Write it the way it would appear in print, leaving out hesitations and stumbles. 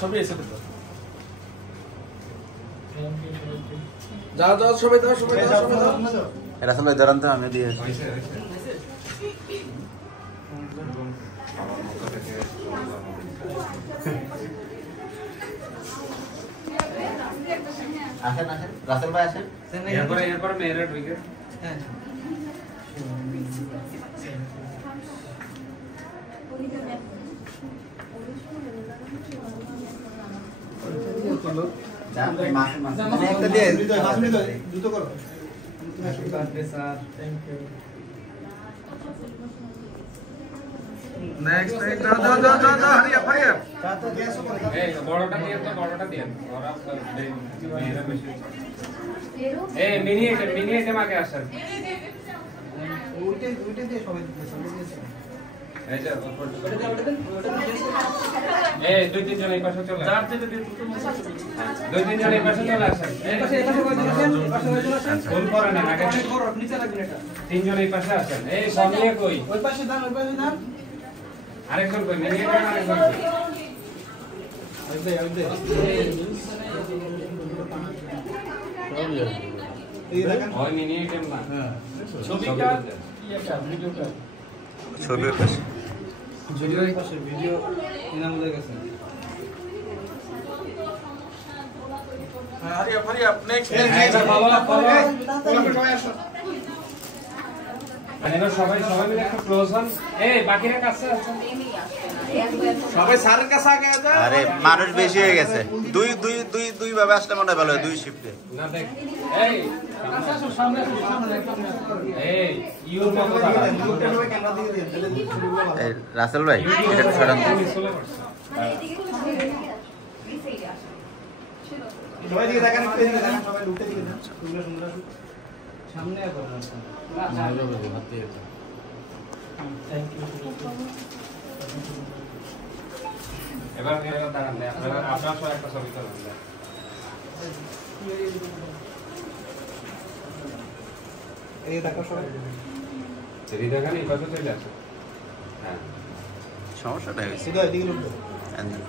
ছবি এসে দিল। যাও যাও সবাই দাও সবাই দাও সবাই দাও। এরা সবাই ধরেন তো আমি দিয়ে আসেন আসেন রাসেল ভাই আসেন। এরপর মেয়েরা ঢুকে একটা দিয়ে দ্রুত করো। নেক্সট দাও দাও দাও দাও দাও হারিয়া হারিয়া। এই বড়টা দিয়ে তো বড়টা দিয়ে ওরা মেয়েরা বেশি এই মিনি আইটেম আগে আসেন উইটে দিয়ে সবাই দিতেছে এই যে এই দুই তিন জন এই পাশে চলে যার যেটা দিয়ে দুই তিন জন এই পাশে চলে আসেন এই পাশে কই দিয়েছেন পাশে কই দিয়েছেন ফোন করে না আগে করো নিচে রাখুন এটা তিন জন এই পাশে আসেন এই সামনে কই ওই পাশে দাও ওই পাশে দাও। আরেকজন কই মিনি আইটেম আরেকজন কই ওই দে এই দেখেন ওই মিনি আইটেম না ছবিটা ইয়েটা ভিডিওটা ছবি পাশে ভিডিওর পাশে ভিডিও ইনামুলের কাছে। হারিয়া হারিয়া নেক্সট ফলো সবাই আসো। সবাই মিলে একটু ক্লোজ হন এই বাকিরা কাছে আছেন সবাই স্যারের কাছে আগে যা। আরে মানুষ বেশি হয়ে গেছে দুই দুই দুই দুই ভাবে আসলে মনে হয় ভালো হয় দুই শিফটে না দেখ এই সামনে এই ইউর মতো দাঁড়া ক্যামেরা দিয়ে দেন তাহলে ছবিগুলো ভালো। রাসেল ভাই এটা সরান সবাই দিকে দেখেন একটু দিকে দেখেন সবাই লুটে দিকে দেখেন ছবিগুলো সুন্দর আসুক। সামনে আসো থ্যাংক ইউ। এবার দাঁড়ান আপনার সহ একটা ছবি তোলেন এই দেখো সবাই ছবি দেখেন এই পাশে চলে আসো হ্যাঁ সমস্যাটা হয়েছে সিধা এদিকে লুটবে। Thank you.